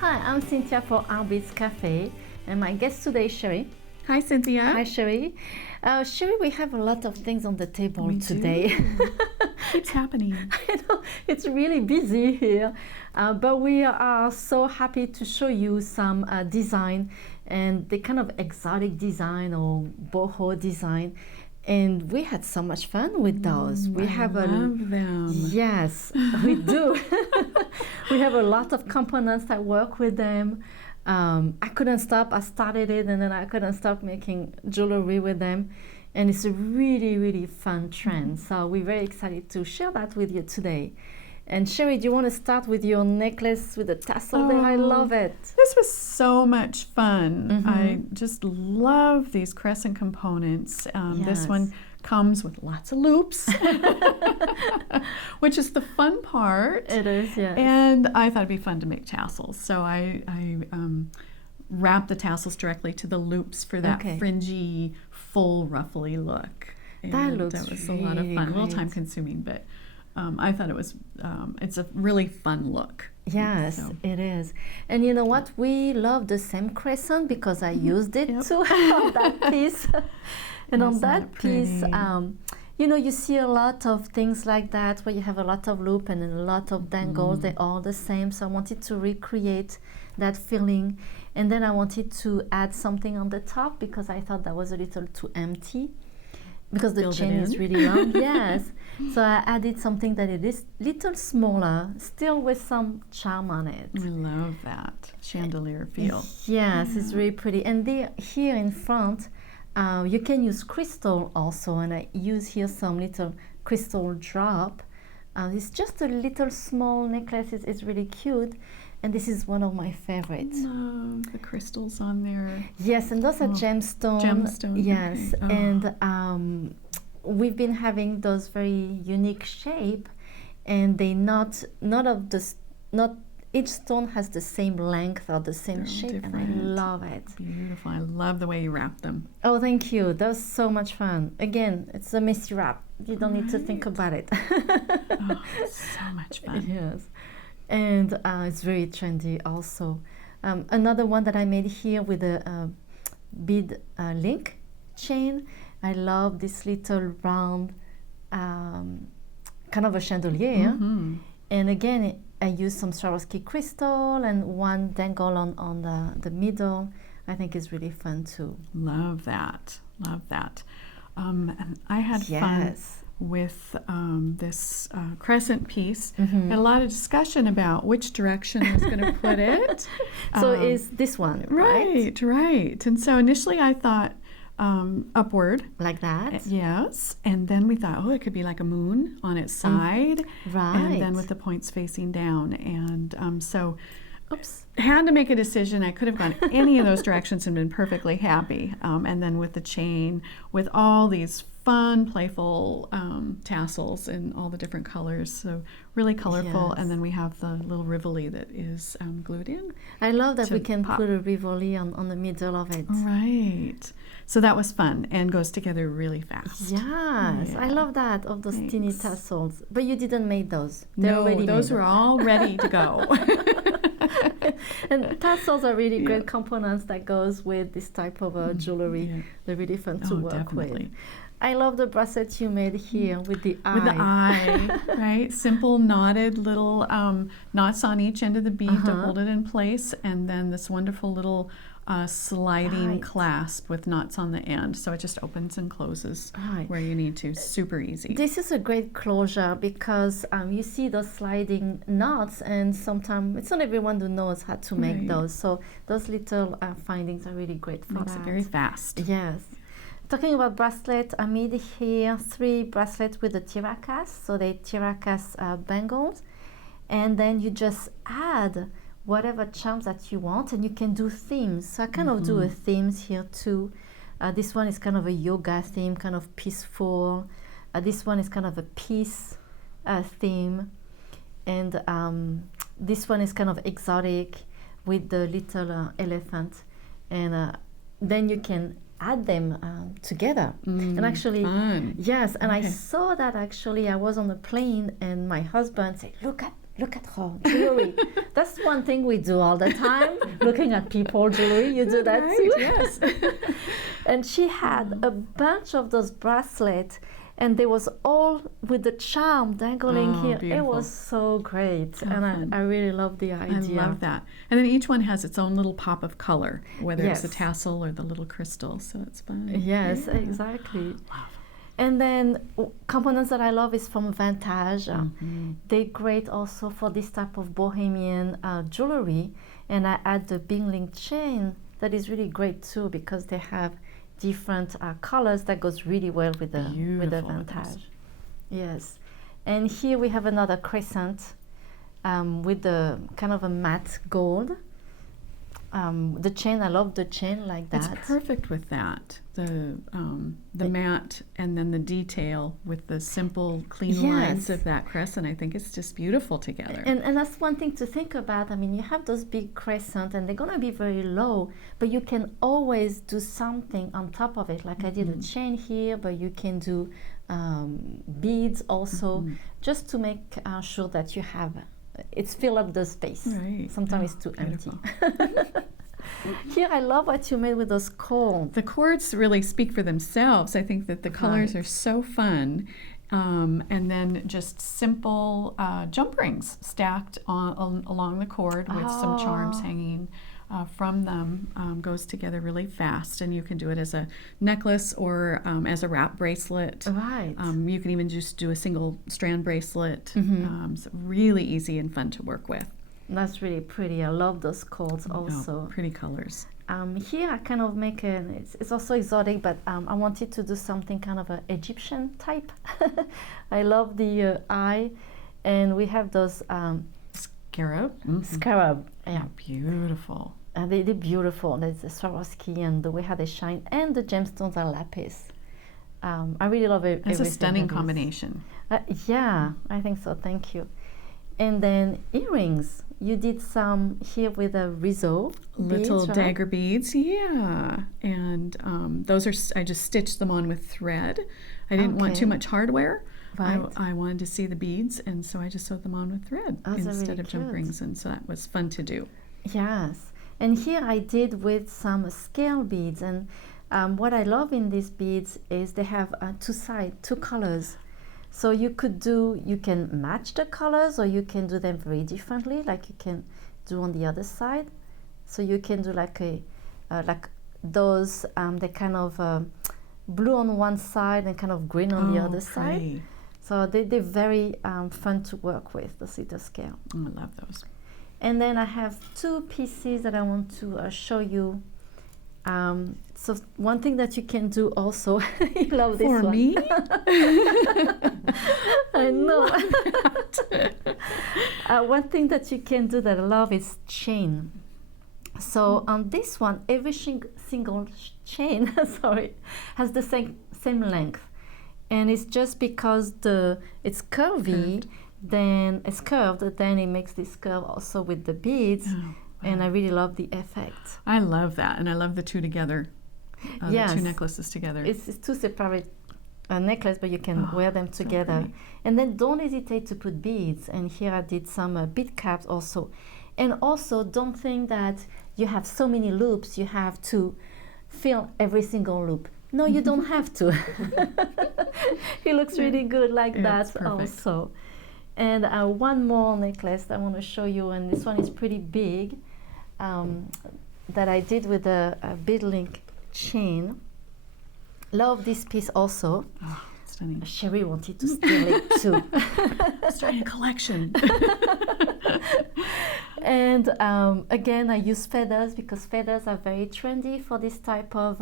Hi, I'm Cynthia for Artbeads Cafe, and my guest today is Cheri. Hi, Cynthia. Hi, Cheri. Cheri, we have a lot of things on the table Me today. Keeps happening. I know, it's really busy here, but we are so happy to show you some design and the kind of exotic design or boho design. And we had so much fun with those. I love them. Yes, we do. We have a lot of components that work with them. I couldn't stop. I started it and then I couldn't stop making jewelry with them. And it's a really, really fun trend. So we're very excited to share that with you today. And Cheri, do you want to start with your necklace with the tassel there? I love it. This was so much fun. I just love these crescent components. This one comes with lots of loops, which is the fun part. It is, yes. And I thought it'd be fun to make tassels. So I wrapped the tassels directly to the loops for that fringy, full, ruffly look. And that was really a lot of fun. A little great. time consuming, but I thought it was, it's a really fun look. Yes, So. it is. And you know what? We love the same crescent because I used it too on that piece. And on Isn't that it piece, pretty? you know, you see a lot of things like that where you have a lot of loop and a lot of dangles. They're all the same. So I wanted to recreate that feeling. And then I wanted to add something on the top because I thought that was a little too empty. Because the Build it chain is in. really long, yes. So I added something that it is little smaller, still with some charm on it. I love that chandelier feel. Yes, it's really pretty. And here in front, you can use crystal also, and I use here some little crystal drop. It's just a little small necklace. It's really cute. And this is one of my favorites. Love the crystals on there. Yes, and those are gemstones. Gemstone, Yes, okay. Oh. and we've been having those very unique shape, and they not each stone has the same length or the same They're all shape, and I different. love it. Beautiful. I love the way you wrap them. Oh, thank you. That was so much fun. Again, it's a messy wrap. You don't need to think about it. Oh, so much fun. Yes. And it's very trendy also. Another one that I made here with a bead link chain. I love this little round kind of a chandelier. And again, I used some Swarovski crystal and one dangle on the middle. I think it's really fun too. Love that. Love that. And I had fun with this crescent piece. Had a lot of discussion about which direction I was going to put it. So is this one, right? Right. And so initially I thought upward. Like that? Yes. And then we thought, oh, it could be like a moon on its side. Right. And then with the points facing down. And so Oops. had to make a decision. I could have gone any of those directions and been perfectly happy. And then with the chain, with all these fun, playful tassels in all the different colors. So really colorful. Yes. And then we have the little rivoli that is glued in. I love that to we can pop. put a rivoli on the middle of it. Right. So that was fun and goes together really fast. Yes, Yeah. I love that, of those teeny Thanks. tassels. But you didn't make those. They're No, already those made. were all ready to go. And tassels are really great components that goes with this type of jewelry. Yeah. They're really fun to work definitely. with. I love the bracelet you made here with the eye. With the eye, right? Simple knotted little knots on each end of the bead to hold it in place, and then this wonderful little sliding clasp with knots on the end. So it just opens and closes where you need to. Super easy. This is a great closure because you see those sliding knots, and sometimes it's not everyone who knows how to make those. So those little findings are really great for Makes that. it very fast. Yes. Talking about bracelet, I made here 3 bracelets with the tiracas, so they tiracas bangles, and then you just add whatever charms that you want, and you can do themes. So I kind of do a themes here too. This one is kind of a yoga theme, kind of peaceful. This one is kind of a peace theme, and this one is kind of exotic with the little elephant, and then you can add them together. And actually, fun. yes, and I Okay. saw that actually I was on a plane and my husband said, look look at her jewelry. That's one thing we do all the time, looking at people's jewelry. You do that too? Yes. And she had a bunch of those bracelets, and they was all with the charm dangling here. Beautiful. It was so great, and I really love the idea. I love that. And then each one has its own little pop of color, whether Yes. it's the tassel or the little crystal, so it's fun. Yes, Yeah. exactly. Love. And then components that I love is from Vantage. They're great also for this type of bohemian jewelry. And I add the bingling chain that is really great too, because they have different colors that goes really well with the Beautiful. Vantage. Yes. And here we have another crescent with the kind of a matte gold. The chain, I love the chain like that. It's perfect with that. The matte and then the detail with the simple, clean lines of that crescent. I think it's just beautiful together. And that's one thing to think about. I mean, you have those big crescent and they're going to be very low, but you can always do something on top of it. Like I did a chain here, but you can do beads also, just to make sure that you have it's fill up the space. Right. Sometimes it's too beautiful. empty. Here, I love what you made with those cords. The cords really speak for themselves. I think that the colors are so fun. And then just simple jump rings stacked along the cord with some charms hanging from them goes together really fast. And you can do it as a necklace or as a wrap bracelet. Right. You can even just do a single strand bracelet. It's really easy and fun to work with. That's really pretty. I love those cords also. Pretty colors. Here I kind of make it's also exotic, but I wanted to do something kind of an Egyptian type. I love the eye, and we have those scarab. Scarab, yeah. Beautiful. They're beautiful. There's the Swarovski and the way how they shine, and the gemstones are lapis. I really love it. It's a stunning combination. Yeah, I think so. Thank you. And then earrings. You did some here with a Rizzo little beads, dagger beads, yeah. And those are I just stitched them on with thread. I didn't want too much hardware. Right. I wanted to see the beads, and so I just sewed them on with thread instead really of jump cute. rings, and so that was fun to do. Yes, and here I did with some scale beads, and what I love in these beads is they have two colors. So you can match the colors, or you can do them very differently, like you can do on the other side. So you can do like those, they kind of blue on one side and kind of green on the other side. So they're very fun to work with, the cedar scale. I love those. And then I have two pieces that I want to show you. So one thing that you can do also, you love this one. For me? I know. One thing that you can do that I love is chain. So on this one, every single chain, has the same length, and it's just because it's curvy, then it's curved, then it makes this curve also with the beads. And I really love the effect. I love that, and I love the two together. Yes. The two necklaces together. It's two separate necklaces, but you can wear them together. So and then don't hesitate to put beads. And here I did some bead caps also. And also don't think that you have so many loops, you have to fill every single loop. No, you don't have to. It looks really good like that also. And one more necklace I want to show you, and this one is pretty big, that I did with a bead link chain. Love this piece also. Oh, stunning. Cheri wanted to steal it too. Starting a collection. And again, I use feathers because feathers are very trendy for this type of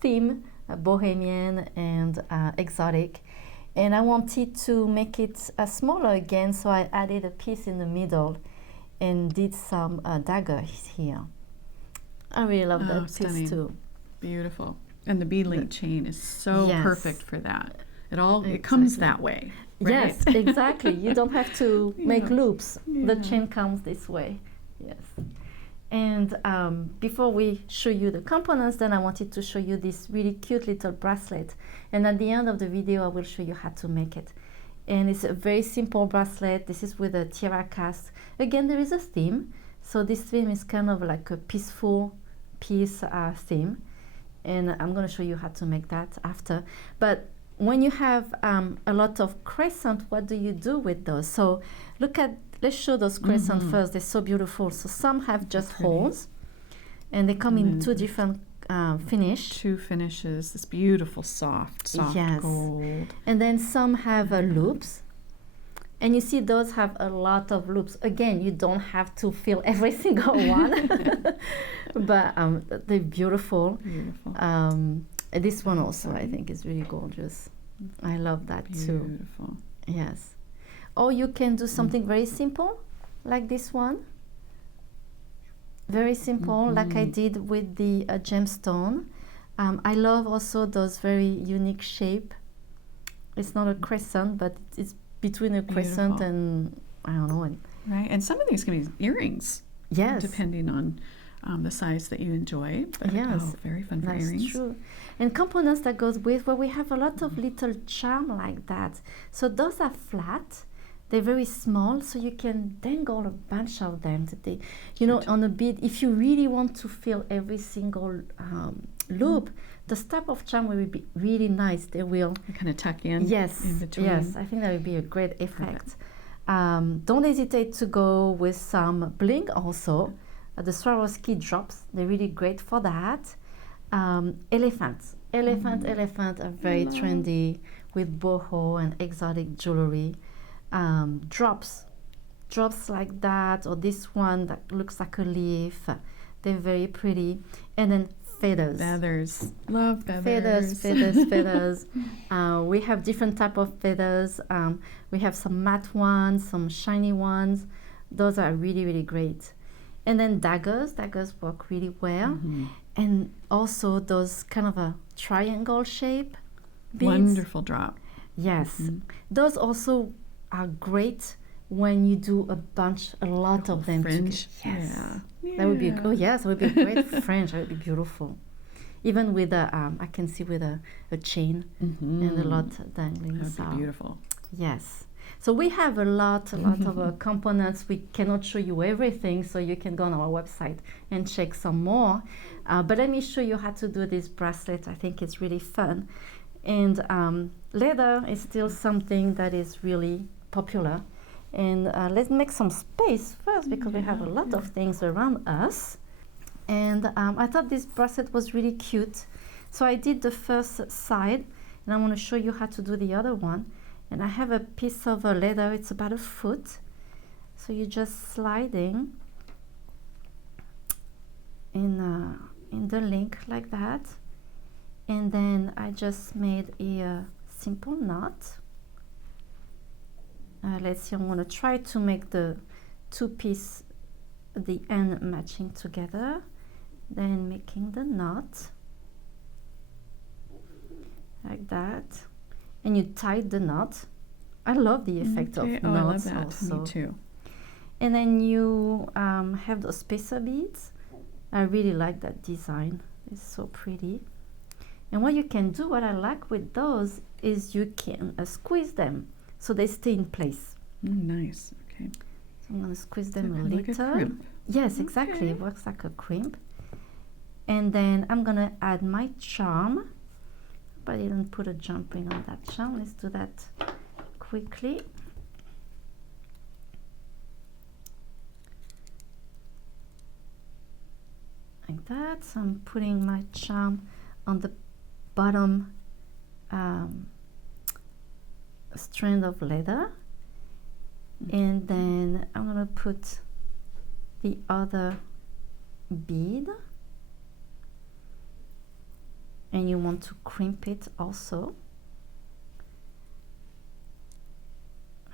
theme, bohemian and exotic. And I wanted to make it smaller again, so I added a piece in the middle and did some daggers here. I really love that piece too. Beautiful. And the bead link chain is so perfect for that. It comes that way. Right? Yes, exactly. You don't have to make loops. The chain comes this way. Yes. And before we show you the components, then I wanted to show you this really cute little bracelet. And at the end of the video, I will show you how to make it. And it's a very simple bracelet. This is with a tiara cast. Again, there is a theme. So this theme is kind of like a peaceful peace theme. And I'm going to show you how to make that after. But when you have a lot of crescent, what do you do with those? So let's show those crescent first. They're so beautiful. So some have just holes, and they come in two different finish. Two finishes. This beautiful soft gold. And then some have loops. And you see those have a lot of loops. Again, you don't have to fill every single one. But they're beautiful. This one also, I think, is really gorgeous. I love that too. Beautiful. Yes. Or you can do something very simple, like this one. Very simple, like I did with the gemstone. I love also those very unique shape. It's not a crescent, but it's between a crescent and, I don't know. Right, and some of these can be earrings. Yes. Depending on the size that you enjoy. But, yes. Very fun for earrings. That's true. And components that goes with, where we have a lot of little charm like that. So those are flat. They're very small, so you can dangle a bunch of them. On a bead, if you really want to fill every single loop, this type of charm will be really nice. They will kind of tuck in. Yes, in between. yes. I think that would be a great effect. Don't hesitate to go with some bling also. The Swarovski drops, they're really great for that. Elephants are very trendy with boho and exotic jewelry. Drops like that, or this one that looks like a leaf. They're very pretty. And then feathers. Love feathers. Feathers. We have different type of feathers. We have some matte ones, some shiny ones. Those are really, really great. And then daggers work really well. And also those kind of a triangle shape beads. Wonderful drop. Yes. Those also are great when you do a lot of them. Fringe. Yes. Yeah. That would be that would be great fringe. That would be beautiful. Even with I can see with a chain and a lot dangling. That would be beautiful. Yes. So we have a lot of components. We cannot show you everything, so you can go on our website and check some more. But let me show you how to do this bracelet. I think it's really fun. And leather is still something that is really popular. And let's make some space first, because we have a lot of things around us. And I thought this bracelet was really cute. So I did the first side, and I want to show you how to do the other one. And I have a piece of leather, it's about a foot. So you're just sliding in the link like that. And then I just made a simple knot. Let's see, I'm going to try to make the two pieces, the end matching together. Then making the knot like that. And you tie the knot. I love the effect of knots. I love that. Also. Me too. And then you have those spacer beads. I really like that design. It's so pretty. And what you can do, what I like with those, is you can squeeze them so they stay in place. Nice. Okay. So I'm going to squeeze them a like little. a crimp. Yes, exactly. It works like a crimp. And then I'm going to add my charm. But I didn't put a jump ring on that charm. Let's do that quickly. Like that. So I'm putting my charm on the bottom strand of leather. And then I'm going to put the other bead. And you want to crimp it also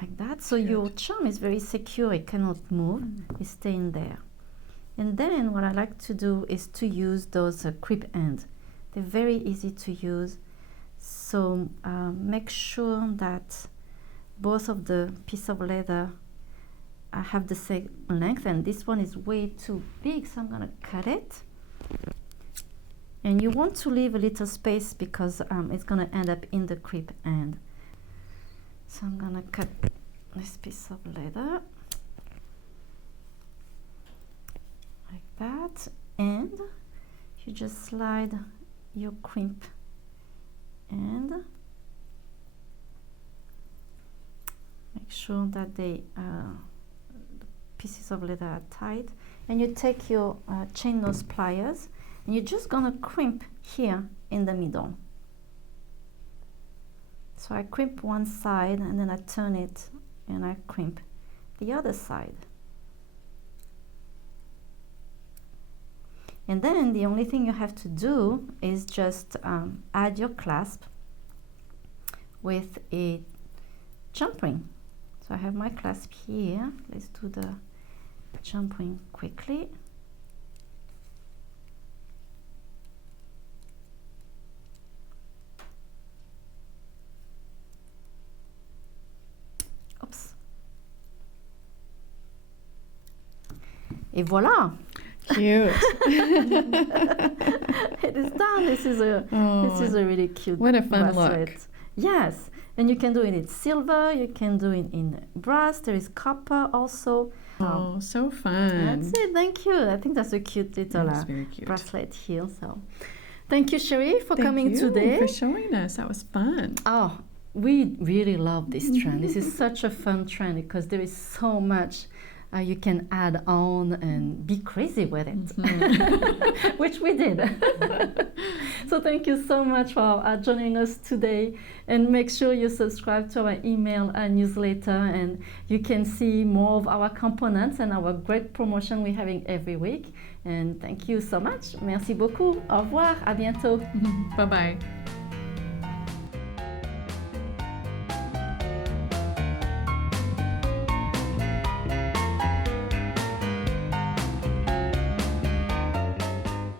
like that. So your charm is very secure, it cannot move, it's staying there. And then what I like to do is to use those crimp ends. They're very easy to use. So make sure that both of the piece of leather have the same length, and this one is way too big, so I'm gonna cut it. And you want to leave a little space because it's going to end up in the crimp end. So I'm gonna cut this piece of leather like that, and you just slide your crimp and make sure that the pieces of leather are tight, and you take your chain nose pliers and you're just gonna crimp here in the middle. So I crimp one side and then I turn it and I crimp the other side. And then the only thing you have to do is just add your clasp with a jump ring. So I have my clasp here. Let's do the jump ring quickly. Oops. Et voilà. Cute. It is done. This is a really cute what a fun bracelet. look. Yes, and you can do it in silver, you can do it in brass, there is copper also. Oh, so fun. That's it, thank you. I think that's a cute little very cute. bracelet here. So thank you, Cheri, for Thank coming you today. for showing us. That was fun. Oh, we really love this trend. This is such a fun trend because there is so much you can add on and be crazy with it, which we did. So thank you so much for joining us today, and make sure you subscribe to our email newsletter, and you can see more of our components and our great promotion we're having every week. And thank you so much. Merci beaucoup. Au revoir. À bientôt. Bye-bye.